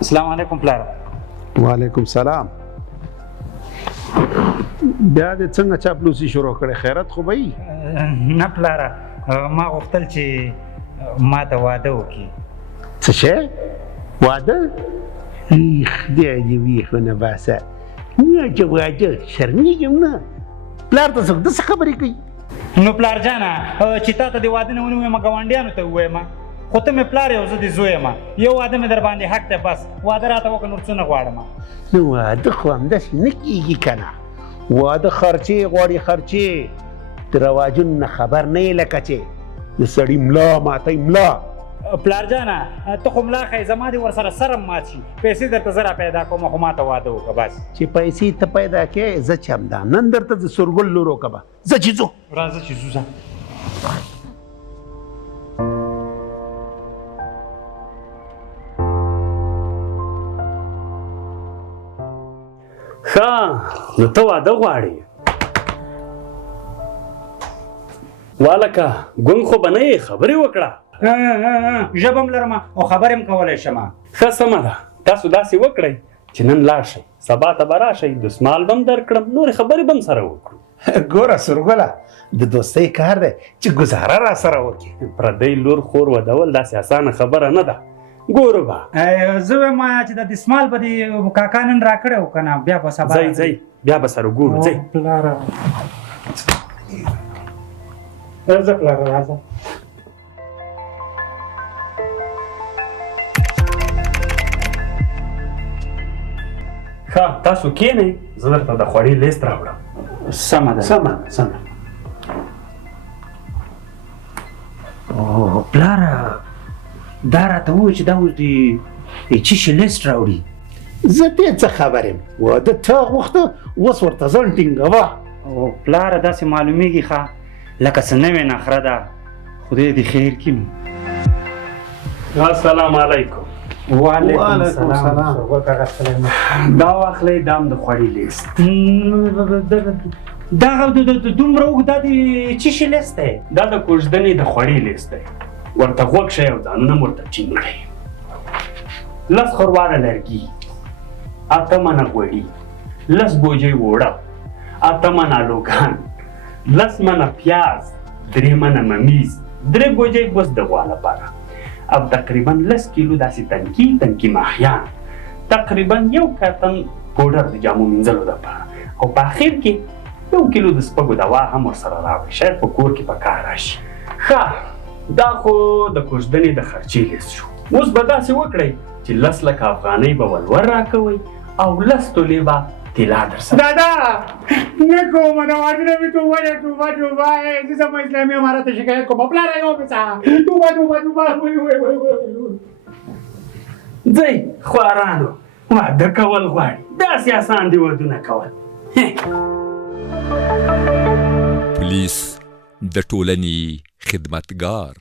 السلام علیکم پلار. وعلیکم سلام. بیا دې څنګه چاپلوسي شروع کړې؟ خیرت خو به وي؟ نه پلاره، ما غوښتل چې ما ته واده وکړي. څه شی؟ واده؟ خدای دې ویښ ونه باسه. نه چې واده شرمېږم نه. پلار ته څوک داسې خبرې کوي؟ نو پلار جانه چې تا ته د واده نه ونیویم ګاونډیانو ته ووایم، خو ته مې پلار یو زه دې زوی یم. یو واده مې در باندې حق دی، بس واده راته وکړه، نور څه نه غواړم. نو واده خو همداسې نه کېږي که نه. واده خرچې غواړي، خرچې. د رواجونو نه خبر نه یې لکه چې د سړي ملا ماتی ملا. پلار جانه ته خو ملا ښایي، زما دې ورسره سرم مات شي. پیسې درته زه را پیدا کوم، خو ما ته واده وکړه بس. چې پیسې ته پیدا کړې زه چې همدا نن درته د سورګل لور وکړه. زه چې ځو راځه چې ځو. ځه ښه، نو ته واده غواړې؟ والکه ګونګ خو به نه یې، خبرې وکړه. ژبه م لرم او خبرې م کولی شم. ښه سمه ده، تاسو داسې وکړئ چې نن لاړ شئ، سبا ته به راشئ، دسمال به م درکړم، نورې خبرې به م سره وکړو. ګوره سورګله، د دوستۍ کار دی چې ګزاره را سره وکړي. پردی لور خور ودول داسې اسانه خبره نه ده. ګورو به زه وایم چې د دسمال به دې کاکا نن راکړی و که نه، بیا به سبا ځئ ځئ بیا به سره ګورو. ځئ پلاره، راځه پلاره راځه. ښه، تاسو کښېنئ، زه درته د خوړې لیست راوړم. سمه ده. سمه سمه. پلاره دا راته ووایه چې دا اوس د څه شي لیست راوړي؟ زه دې څه خبر یم؟ واده تا غوښته، اوس ورته ځان ټینګوه. او پلاره داسې معلومیږي ښه لکه څه نوې نخره ده. خدای دې خیر کړي. السلام علیکم. وعلیکم السلام. دا واخلئ، دا هم د خوړې لیست. دغه دومره اوږد دا د څه شي لیست دی؟ دا د کوژدنې د خوړې لیست دی. ورته غوږ شئ او ځانونه م ورته ټینګ کړئ. 10 خرواره لرګي، 8 منه غوړي، 10 بوجۍ اوړه، 8 منه الوګان، 10 منه پیاز، 3 منه ممیز، 3 بوجۍ بوس د غوا لپاره، او تقریبا 10 کیلو داسې تنکي ماهیان، تقریبا 1 کارتن پوډر د جامو مینځلو لپاره، او په اخر کې 1 کیلو د سپږو دوا هم ورسره راوړئ، شاید په کور کې په کار راشي. ښه، دا خو د کوژدنې د خرچې لیست شو. اوس به داسې وکړئ چې 10 لکه افغانۍ به ولور راکوئ او 10 تولې به طلا درسره. دادا نه کوم، دا واجونه مې توبه دی، توبه توبه. زه زما اسلامي امارت ته شکایت کوم. پلاره یو مې څه توبه توبه توبه. ځئ خوارانو، واده کول غواړي، داسې اسان دي ودونه کول. پولیس د ټولنې خدمتګار.